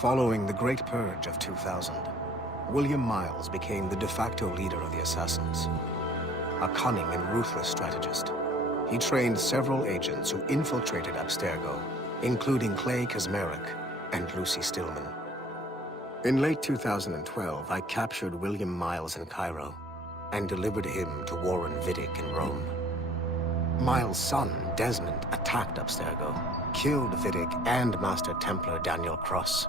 Following the Great Purge of 2000, William Miles became the de facto leader of the Assassins. A cunning and ruthless strategist, he trained several agents who infiltrated Abstergo, including Clay Kazmarek and Lucy Stillman. In late 2012, I captured William Miles in Cairo and delivered him to Warren Vidic in Rome. Miles' son, Desmond, attacked Abstergo, killed Vidic and Master Templar Daniel Cross.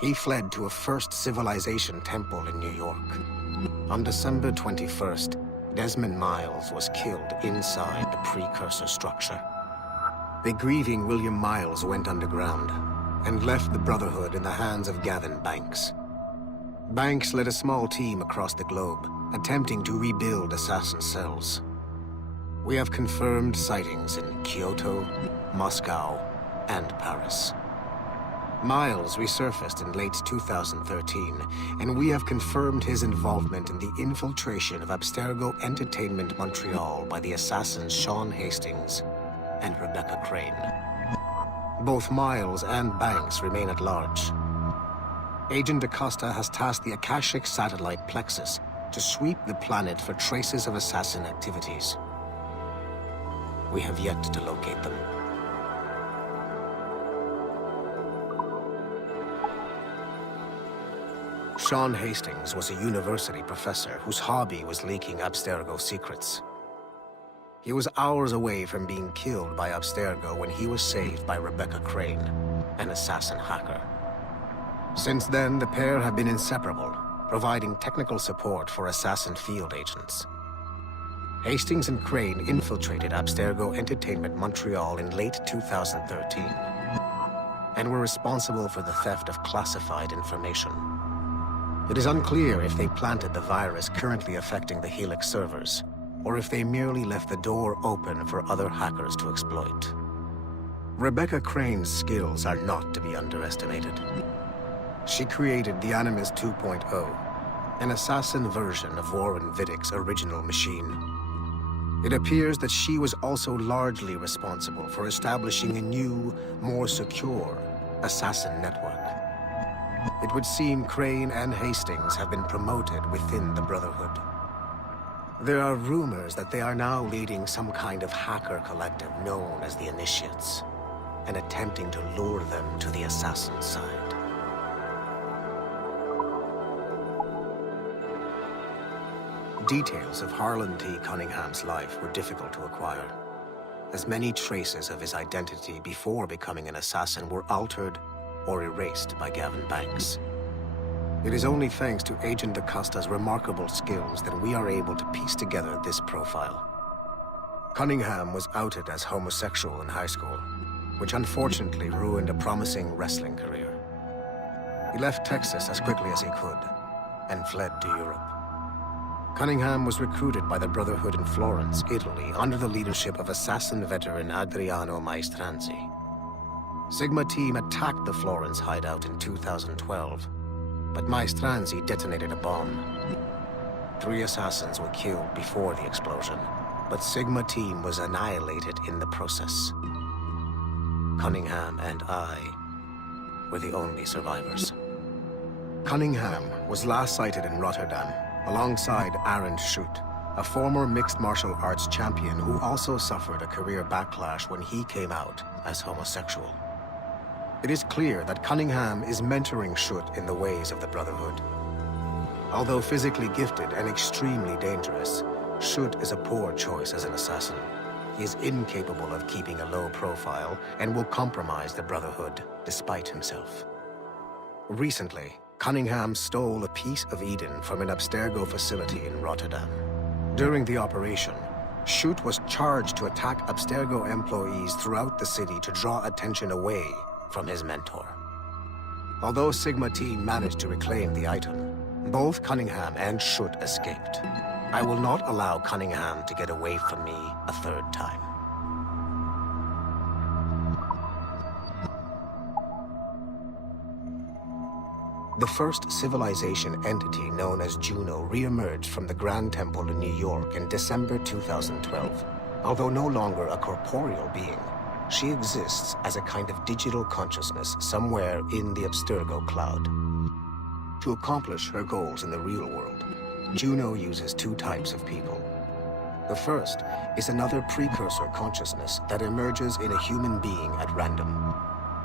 He fled to a First Civilization temple in New York. On December 21st, Desmond Miles was killed inside the precursor structure. The grieving William Miles went underground and left the Brotherhood in the hands of Gavin Banks. Banks led a small team across the globe, attempting to rebuild assassin cells. We have confirmed sightings in Kyoto, Moscow, and Paris. Miles resurfaced in late 2013, and we have confirmed his involvement in the infiltration of Abstergo Entertainment Montreal by the assassins Sean Hastings and Rebecca Crane. Both Miles and Banks remain at large. Agent Acosta has tasked the Akashic satellite Plexus to sweep the planet for traces of assassin activities. We have yet to locate them. Sean Hastings was a university professor whose hobby was leaking Abstergo secrets. He was hours away from being killed by Abstergo when he was saved by Rebecca Crane, an assassin hacker. Since then, the pair have been inseparable, providing technical support for assassin field agents. Hastings and Crane infiltrated Abstergo Entertainment Montreal in late 2013, and were responsible for the theft of classified information. It is unclear if they planted the virus currently affecting the Helix servers, or if they merely left the door open for other hackers to exploit. Rebecca Crane's skills are not to be underestimated. She created the Animus 2.0, an assassin version of Warren Vidic's original machine. It appears that she was also largely responsible for establishing a new, more secure assassin network. It would seem Crane and Hastings have been promoted within the Brotherhood. There are rumors that they are now leading some kind of hacker collective known as the Initiates, and attempting to lure them to the assassin side. Details of Harlan T. Cunningham's life were difficult to acquire, as many traces of his identity before becoming an assassin were altered or erased by Gavin Banks. It is only thanks to Agent Acosta's remarkable skills that we are able to piece together this profile. Cunningham was outed as homosexual in high school, which unfortunately ruined a promising wrestling career. He left Texas as quickly as he could and fled to Europe. Cunningham was recruited by the Brotherhood in Florence, Italy, under the leadership of assassin veteran Adriano Maestranzi. Sigma Team attacked the Florence hideout in 2012, but Maestranzi detonated a bomb. 3 assassins were killed before the explosion, but Sigma Team was annihilated in the process. Cunningham and I were the only survivors. Cunningham was last sighted in Rotterdam, alongside Arend Schutt, a former mixed martial arts champion who also suffered a career backlash when he came out as homosexual. It is clear that Cunningham is mentoring Schutt in the ways of the Brotherhood. Although physically gifted and extremely dangerous, Schutt is a poor choice as an assassin. He is incapable of keeping a low profile and will compromise the Brotherhood despite himself. Recently, Cunningham stole a piece of Eden from an Abstergo facility in Rotterdam. During the operation, Schutt was charged to attack Abstergo employees throughout the city to draw attention away from his mentor. Although Sigma Team managed to reclaim the item, both Cunningham and Schutt escaped. I will not allow Cunningham to get away from me a third time. The first civilization entity known as Juno re-emerged from the Grand Temple in New York in December 2012. Although no longer a corporeal being, She exists as a kind of digital consciousness somewhere in the Abstergo cloud. To accomplish her goals in the real world, Juno uses two types of people. The first is another precursor consciousness that emerges in a human being at random.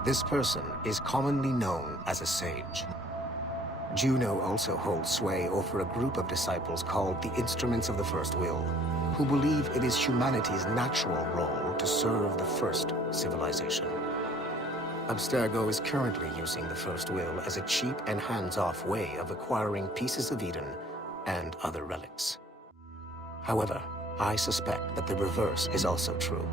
This person is commonly known as a sage. Juno also holds sway over a group of disciples called the Instruments of the First Will, who believe it is humanity's natural role to serve the first civilization. Abstergo is currently using the First Will as a cheap and hands-off way of acquiring pieces of Eden and other relics. However, I suspect that the reverse is also true,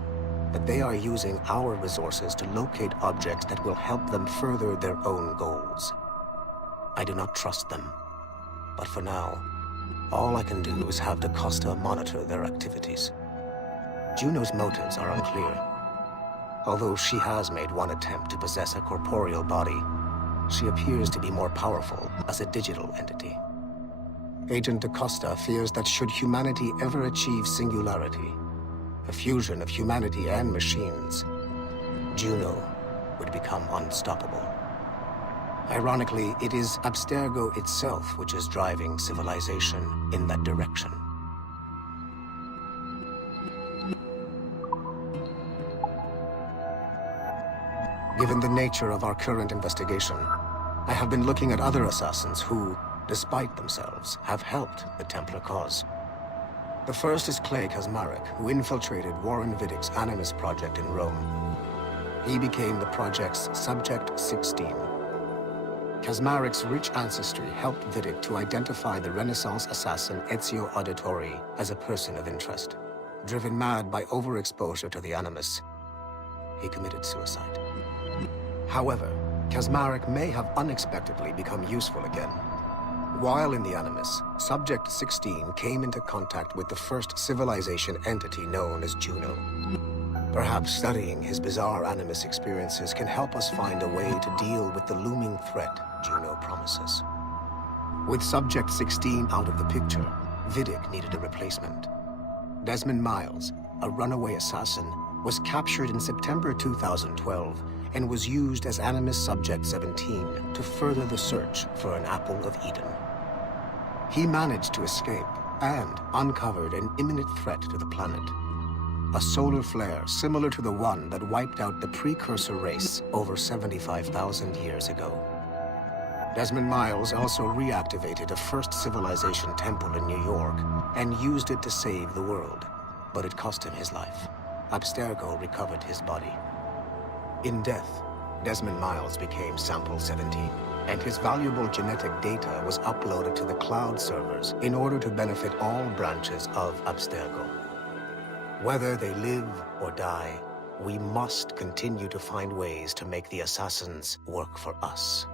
that they are using our resources to locate objects that will help them further their own goals. I do not trust them, but for now, all I can do is have DaCosta monitor their activities. Juno's motives are unclear. Although she has made one attempt to possess a corporeal body, she appears to be more powerful as a digital entity. Agent DaCosta fears that should humanity ever achieve singularity, a fusion of humanity and machines, Juno would become unstoppable. Ironically, it is Abstergo itself which is driving civilization in that direction. Given the nature of our current investigation, I have been looking at other assassins who, despite themselves, have helped the Templar cause. The first is Clay Kaczmarek, who infiltrated Warren Viddick's Animus project in Rome. He became the project's Subject 16. Kaczmarek's rich ancestry helped Viddick to identify the Renaissance assassin Ezio Auditore as a person of interest. Driven mad by overexposure to the Animus, he committed suicide. However, Kaczmarek may have unexpectedly become useful again. While in the Animus, Subject 16 came into contact with the first civilization entity known as Juno. Perhaps studying his bizarre Animus experiences can help us find a way to deal with the looming threat Juno promises. With Subject 16 out of the picture, Viddick needed a replacement. Desmond Miles, a runaway assassin, was captured in September 2012 and was used as Animus Subject 17 to further the search for an Apple of Eden. He managed to escape and uncovered an imminent threat to the planet. A solar flare similar to the one that wiped out the precursor race over 75,000 years ago. Desmond Miles also reactivated a first civilization temple in New York and used it to save the world, but it cost him his life. Abstergo recovered his body. In death, Desmond Miles became Sample 17, and his valuable genetic data was uploaded to the cloud servers in order to benefit all branches of Abstergo. Whether they live or die, we must continue to find ways to make the assassins work for us.